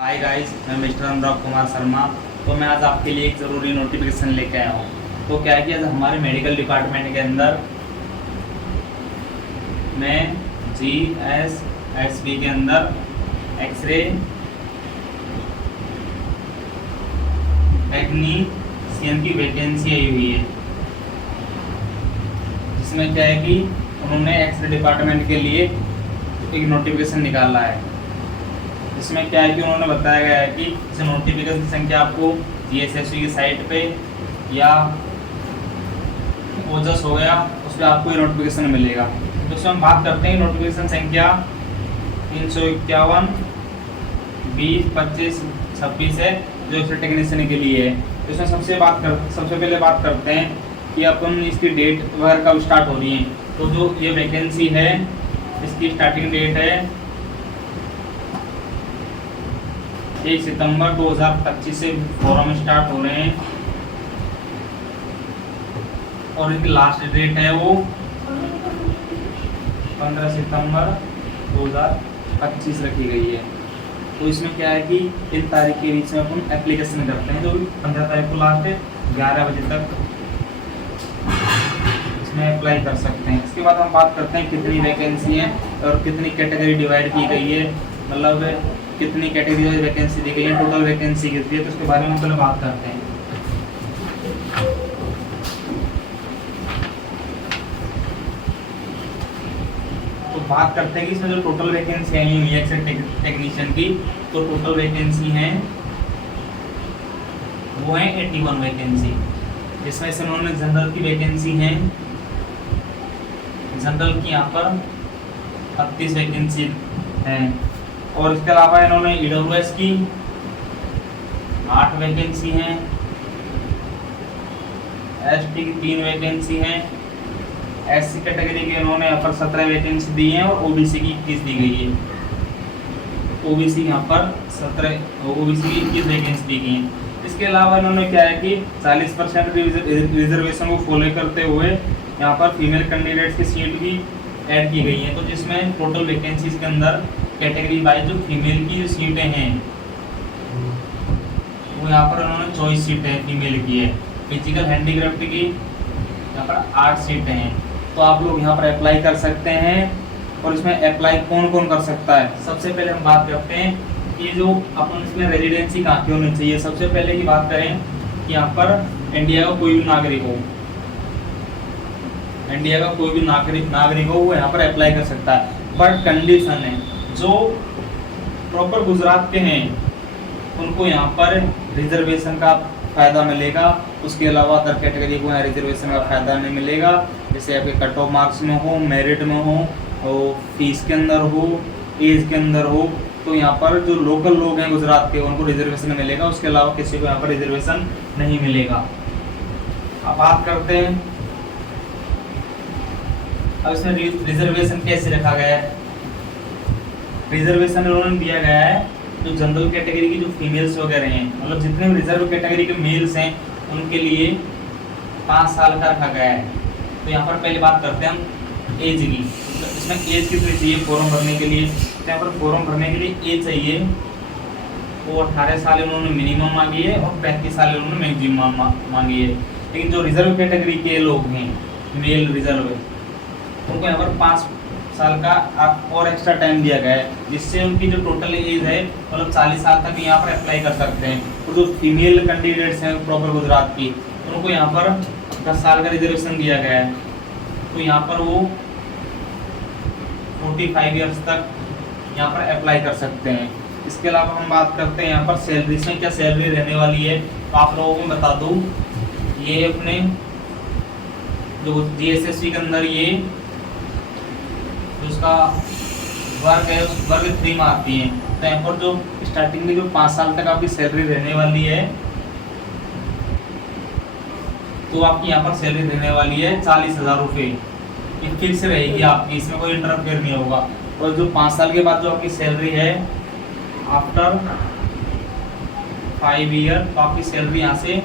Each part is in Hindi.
हाय गाइस, मैं मिस्टर अनुराग कुमार शर्मा। तो मैं आज आपके लिए एक ज़रूरी नोटिफिकेशन लेके आया हूँ। तो क्या है कि आज हमारे मेडिकल डिपार्टमेंट के अंदर मैं GSSB के अंदर एक्सरे टेक्नीशियन की वैकेंसी आई हुई है, जिसमें क्या है कि उन्होंने एक्सरे डिपार्टमेंट के लिए एक नोटिफिकेशन निकाला है। इसमें क्या है कि उन्होंने बताया गया है कि इस नोटिफिकेशन की संख्या आपको GSSB की साइट पे या ओजस हो गया उस पर आपको ये नोटिफिकेशन मिलेगा। तो इसमें हम बात करते हैं नोटिफिकेशन संख्या 351 20 25 26 है, जो एक्सरे टेक्नीशियन के लिए है। तो इसमें सबसे पहले बात करते हैं कि अपन इसकी डेट वगैरह कब स्टार्ट हो रही है। तो जो ये वैकेंसी है इसकी स्टार्टिंग डेट है 1 सितंबर 2025 से फॉर्म स्टार्ट हो रहे हैं और इनकी लास्ट डेट है वो 15 सितंबर 2025 रखी गई है। तो इसमें क्या है कि इन तारीख के बीच में अपन एप्लीकेशन करते हैं, जो 15 तारीख को लास्ट है, 11 बजे तक इसमें अप्लाई कर सकते हैं। इसके बाद हम बात करते हैं कितनी वैकेंसी है और कितनी कैटेगरी डिवाइड की गई है, मतलब कितनी कैटेगरी वाइज वैकेंसी दी गई है, टोटल वैकेंसी कितनी है। तो उसके बारे में हम पहले बात करते हैं। तो बात करते हैं कि इसमें जो टोटल वैकेंसी आई हुई है एक्सरे टेक्नीशियन की, तो टोटल वैकेंसी है वो है 81 वैकेंसी, जिसमें से उन्होंने जनरल की वैकेंसी है, जनरल की यहाँ पर 38 वैकेंसी है। और इसके अलावा इन्होंने EWS की 8 वैकेंसी हैं, ST की 3 वैकेंसी हैं, SC कैटेगरी के इन्होंने यहाँ पर 17 वैकेंसी दी हैं और OBC की 21 दी गई है। OBC यहाँ पर 17 की 21 वैकेंसी दी गई हैं। इसके अलावा इन्होंने क्या है कि 40% रिजर्वेशन को फॉलो करते हुए यहाँ पर फीमेल कैंडिडेट्स की सीट भी ऐड की गई हैं। तो जिसमें टोटल वैकेंसीज के अंदर कैटेगरी वाइज जो फीमेल की जो सीटें हैं वो यहाँ पर उन्होंने 24 सीटें फीमेल की है। फिजिकल हैंडीक्राफ्ट की यहाँ पर 8 सीटें हैं। तो आप लोग यहाँ पर अप्लाई कर सकते हैं। और इसमें अप्लाई कौन कौन कर सकता है, सबसे पहले हम बात करते हैं कि जो अपन इसमें रेजिडेंसी कहाँ की होनी चाहिए। सबसे पहले की बात करें कि यहाँ पर इंडिया का कोई भी नागरिक हो, इंडिया का कोई भी नागरिक हो वो यहाँ पर अप्लाई कर सकता है। बट कंडीशन है जो प्रॉपर गुजरात के हैं उनको यहाँ पर रिजर्वेशन का फ़ायदा मिलेगा। उसके अलावा अदर कैटेगरी को यहाँ रिजर्वेशन का फ़ायदा नहीं मिलेगा। जैसे आपके कट ऑफ मार्क्स में हो, मेरिट में हो, और फीस के अंदर हो, एज के अंदर हो, तो यहाँ पर जो लोकल लोग हैं गुजरात के उनको रिजर्वेशन मिलेगा। उसके अलावा किसी को यहाँ पर रिजर्वेशन नहीं मिलेगा। अब बात करते हैं अब इसमें रिजर्वेशन कैसे रखा गया है। रिजर्वेशन उन्होंने दिया गया है जो जनरल कैटेगरी की जो फीमेल्स वगैरह हैं, मतलब जितने भी रिजर्व कैटेगरी के मेल्स हैं उनके लिए 5 साल का रखा गया है। तो यहाँ पर पहले बात करते हैं हम एज की। तो इसमें एज कितनी चाहिए फॉर्म भरने के लिए। तो यहाँ पर फॉर्म भरने के लिए एज चाहिए वो 18 साल उन्होंने मिनिमम मांगी है और 35 साल उन्होंने मैक्सिमम मांगी है। लेकिन जो रिजर्व कैटेगरी के लोग हैं मेल रिजर्व, उनको यहाँ पर 5 साल का और एक्स्ट्रा टाइम दिया गया है, जिससे उनकी जो टोटल एज है मतलब 40 साल तक यहाँ पर अप्लाई कर सकते हैं। और जो फीमेल कैंडिडेट्स हैं प्रॉपर गुजरात की, उनको यहाँ पर 10 साल का रिजर्वेशन दिया गया है। तो यहाँ पर वो 45 ईयर्स तक यहाँ पर अप्लाई कर सकते हैं। इसके अलावा हम बात करते हैं यहाँ पर सैलरी से क्या सैलरी रहने वाली है। तो आप लोगों को बता दूँ, ये अपने जो GSSB के अंदर ये उसका वर्ग है उस वर्ग 3 में आती है। तो यहाँ पर जो स्टार्टिंग में जो 5 साल तक आपकी सैलरी रहने वाली है, तो आपकी यहाँ पर सैलरी रहने वाली है 40,000 रुपये। ये फिक्स रहेगी आपकी, इसमें कोई इंटरफेयर नहीं होगा। और जो 5 साल के बाद जो आपकी सैलरी है आफ्टर 5 ईयर, तो आपकी सैलरी यहाँ से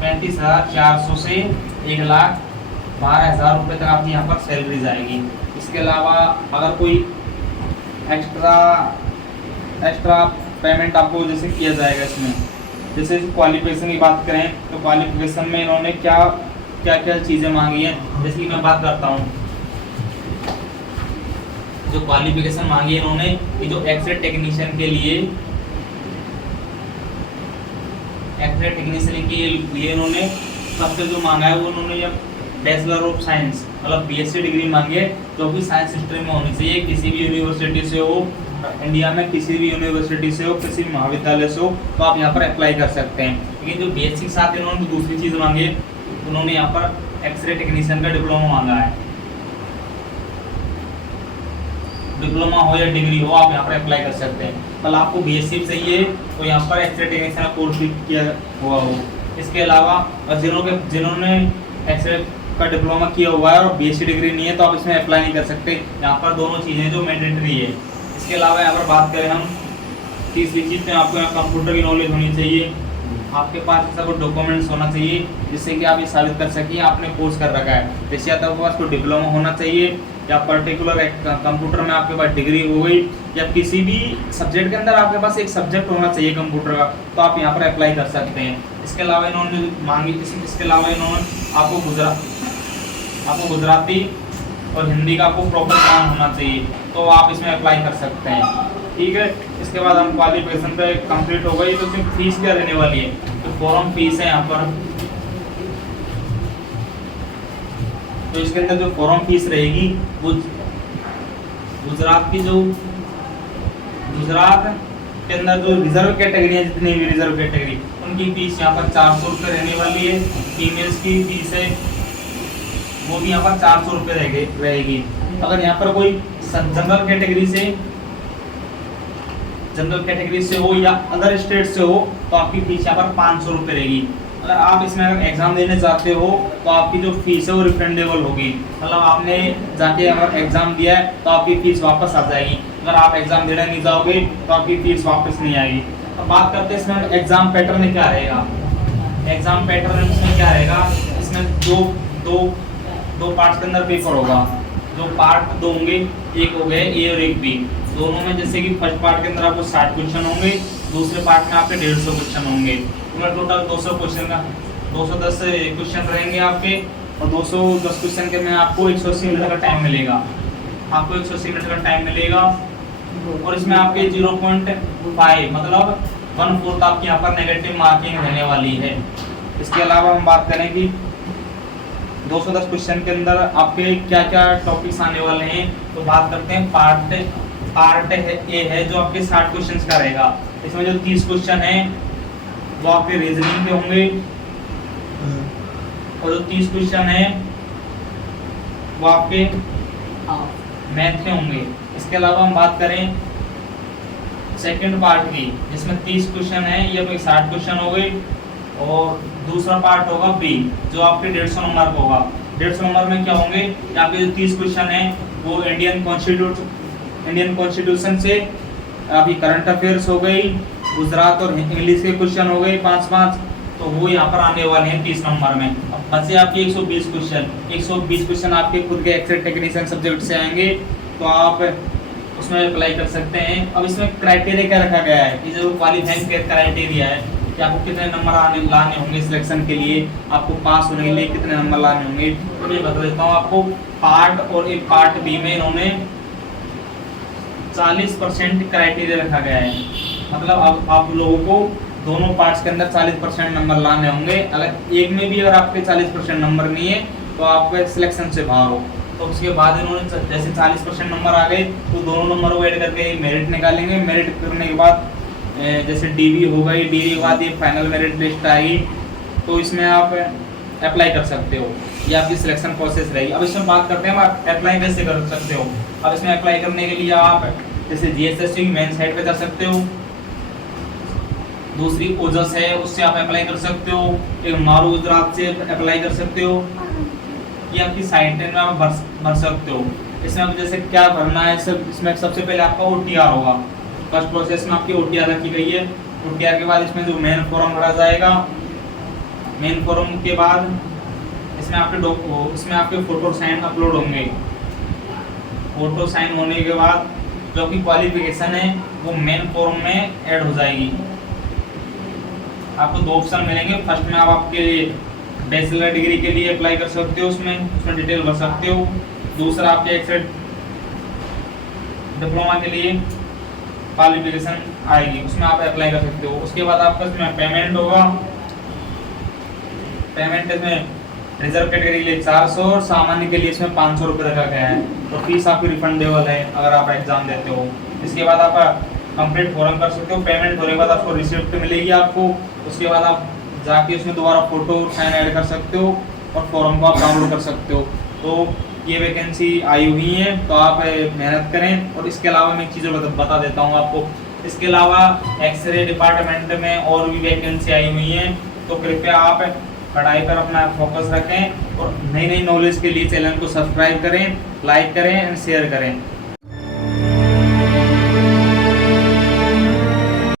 35,400 से 1,12,000 रुपये तक आपकी यहाँ पर सैलरी जाएगी। इसके अलावा अगर कोई एक्स्ट्रा एक्स्ट्रा पेमेंट आपको जैसे किया जाएगा इसमें। जैसे क्वालिफिकेशन की बात करें तो क्वालिफिकेशन में इन्होंने क्या क्या क्या चीज़ें मांगी हैं, जैसे कि मैं बात करता हूँ। जो क्वालिफिकेशन मांगी है इन्होंने कि जो एक्सरे टेक्नीशियन के लिए इन्होंने सबसे जो मांगा है वो उन्होंने ये बैचलर ऑफ साइंस मतलब बीएससी डिग्री मांगी है, जो कि साइंस स्ट्रीम में होनी चाहिए, किसी भी यूनिवर्सिटी से हो, इंडिया में किसी भी यूनिवर्सिटी से हो, किसी भी महाविद्यालय से हो, तो आप यहाँ पर अप्लाई कर सकते हैं। लेकिन जो बीएससी के साथ इन्होंने दूसरी चीज़ मांगी है, उन्होंने यहाँ पर एक्सरे टेक्नीशियन का डिप्लोमा मांगा है। डिप्लोमा हो या डिग्री हो, आप यहाँ पर अप्लाई कर सकते हैं। कल आपको बीएससी चाहिए तो यहाँ पर एक्सरे टेक्नीशियन का कोर्स भी किया हुआ हो। इसके अलावा जिन्होंने एक्सरे का डिप्लोमा किया हुआ है और बीएससी डिग्री नहीं है तो आप इसमें अप्लाई नहीं कर सकते। यहाँ पर दोनों चीज़ें जो मैंडेटरी है। इसके अलावा यहाँ पर बात करें हम तीसरी चीज़ में, आपको यहाँ कंप्यूटर की नॉलेज होनी चाहिए, आपके पास ऐसा कोई डॉक्यूमेंट्स होना चाहिए जिससे कि आप ये साबित कर सकिए आपने कोर्स कर रखा है। जैसे या तो आपके पास कोई डिप्लोमा होना चाहिए या पर्टिकुलर एक कंप्यूटर में आपके पास डिग्री हो गई, या किसी भी सब्जेक्ट के अंदर आपके पास एक सब्जेक्ट होना चाहिए कंप्यूटर का, तो आप यहाँ पर अप्लाई कर सकते हैं। इसके अलावा इन्होंने मांगी, इसके अलावा इन्होंने आपको गुजराती और हिंदी का आपको प्रॉपर ज्ञान होना चाहिए, तो आप इसमें अप्लाई कर सकते हैं। ठीक है, इसके बाद हम क्वालिफिकेशन पे कंप्लीट हो गई, तो फिर फीस क्या रहने वाली है, तो फॉर्म फीस है यहाँ पर। तो इसके अंदर जो फॉर्म फीस रहेगी वो गुजरात के अंदर जो रिजर्व कैटेगरी है, जितनी भी रिजर्व कैटेगरी, उनकी फीस यहाँ पर 400 रुपये रहने वाली है। फीमेल्स की फीस है वो भी यहाँ पर 400 रुपये रहेगी। अगर यहाँ पर कोई जनरल कैटेगरी से हो या अदर स्टेट से हो तो आपकी फीस यहाँ पर 500 रुपये रहेगी। अगर आप इसमें एग्जाम देने जाते हो तो आपकी जो फीस है वो रिफंडेबल होगी, मतलब आपने जाके अगर एग्जाम दिया है तो आपकी फीस वापस आ जाएगी। अगर आप एग्जाम देने नहीं जाओगे तो आपकी फीस वापस नहीं आएगी। अब बात करते हैं इसमें एग्जाम पैटर्न में क्या रहेगा। एग्जाम पैटर्न इसमें क्या रहेगा, इसमें दो पार्ट्स के अंदर पेपर होगा। जो पार्ट दो होंगे, एक हो गए ए और एक बी, दोनों में जैसे कि फर्स्ट पार्ट के अंदर आपको 60 क्वेश्चन होंगे, दूसरे पार्ट में आपके 150 क्वेश्चन होंगे। तो टोटल 200 क्वेश्चन का 210 क्वेश्चन रहेंगे आपके, और 210 क्वेश्चन के में आपको 180 मिनट का टाइम मिलेगा। और इसमें आपके 0.5 मतलब 1/4 आपकी यहाँ पर नेगेटिव मार्किंग रहने वाली है। इसके अलावा हम बात करें कि 210 क्वेश्चन के अंदर आपके क्या क्या टॉपिक्स आने वाले हैं, तो बात करते हैं पार्ट ए है जो आपके 60 क्वेश्चन का रहेगा। इसमें जो 30 क्वेश्चन है वो आपके रीजनिंग के होंगे, और जो 30 क्वेश्चन है वो आपके मैथ के होंगे। इसके अलावा हम बात करें सेकंड पार्ट की, जिसमें 30 क्वेश्चन है, ये 60 क्वेश्चन हो गए, और दूसरा पार्ट होगा बी जो आपके 150 नंबर का होगा। 150 नंबर में क्या होंगे, आपके जो 30 क्वेश्चन है वो इंडियन कॉन्स्टिट्यूशन से, अभी करंट अफेयर्स हो गई, गुजरात और इंग्लिश के क्वेश्चन हो गए 5-5, तो वो यहाँ पर आने वाले हैं 30 नंबर में। अब बचे आपके 120 क्वेश्चन आपके खुद के एक्सरे टेक्नीशियन सब्जेक्ट से आएंगे, तो आप उसमें अप्लाई कर सकते हैं। अब इसमें क्राइटेरिया क्या रखा गया है कि जो क्वालिफाइंग क्राइटेरिया है कि आपको कितने नंबर लाने होंगे सिलेक्शन के लिए, आपको पास होने के लिए कितने नंबर लाने होंगे, तो मैं बता देता हूँ आपको। पार्ट और एक पार्ट बी में इन्होंने 40% क्राइटेरिया रखा गया है, मतलब अब आप लोगों को दोनों पार्ट्स के अंदर 40% नंबर लाने होंगे। अगर एक में भी अगर आपके 40% नंबर नहीं है तो आप सिलेक्शन से बाहर हो। तो उसके बाद इन्होंने जैसे 40% नंबर आ गए तो दोनों नंबर को ऐड करके मेरिट निकालेंगे। मेरिट करने के बाद जैसे डीवी होगा, ये डीवी के बाद ये फाइनल मेरिट लिस्ट आएगी, तो इसमें आप अप्लाई कर सकते हो, ये आपकी सिलेक्शन प्रोसेस रहेगी। अब इसमें बात करते हैं आप अप्लाई कैसे कर सकते हो। अब इसमें अप्लाई करने के लिए आप जैसे जीएसएससी की मेन साइट पे जा सकते हो, दूसरी ओजस है उससे आप अप्लाई कर सकते हो, एक मारू गुजरात से अप्लाई कर सकते हो, ये आपकी साइट में आप भर सकते हो। इसमें आप जैसे क्या भरना है, इसमें सबसे पहले आपका ओटीआर होगा। फर्स्ट प्रोसेस में आपकी ओटीआर रखी गई है। ओटीआर के बाद इसमें जो मेन फॉर्म भरा जाएगा, मेन फॉर्म के बाद इसमें आपके फोटो साइन अपलोड होंगे। फोटो साइन होने के बाद जो आपकी क्वालिफिकेशन है वो मेन फॉर्म में ऐड हो जाएगी। आपको 2 ऑप्शन मिलेंगे। फर्स्ट में आप आपके बैचलर डिग्री के लिए अप्लाई कर सकते हो, उसमें डिटेल भर सकते हो। दूसरा आपके एक्सेट डिप्लोमा के लिए क्वालिफिकेशन आएगी, उसमें आप अप्लाई कर सकते हो। उसके बाद आपका इसमें पेमेंट होगा। पेमेंट इसमें रिजर्व कैटेगरी के लिए 400 और सामान्य के लिए इसमें 500 रुपये रखा गया है। तो फीस आपकी रिफंडेबल है अगर आप एग्जाम देते हो। इसके बाद आप कंप्लीट फॉर्म कर सकते हो। पेमेंट होने के बाद आपको रिसिप्ट मिलेगी आपको। उसके बाद आप जाके उसमें दोबारा फोटो साइन ऐड कर सकते हो और फॉर्म को आप डाउनलोड कर सकते हो। तो ये वैकेंसी आई हुई है, तो आप मेहनत करें। और इसके अलावा मैं एक चीज़ बता देता हूँ आपको, इसके अलावा एक्सरे डिपार्टमेंट में और भी वैकेंसी आई हुई है। तो कृपया आप पढ़ाई पर अपना फोकस रखें और नई नई नॉलेज के लिए चैनल को सब्सक्राइब करें, लाइक करें एंड शेयर करें।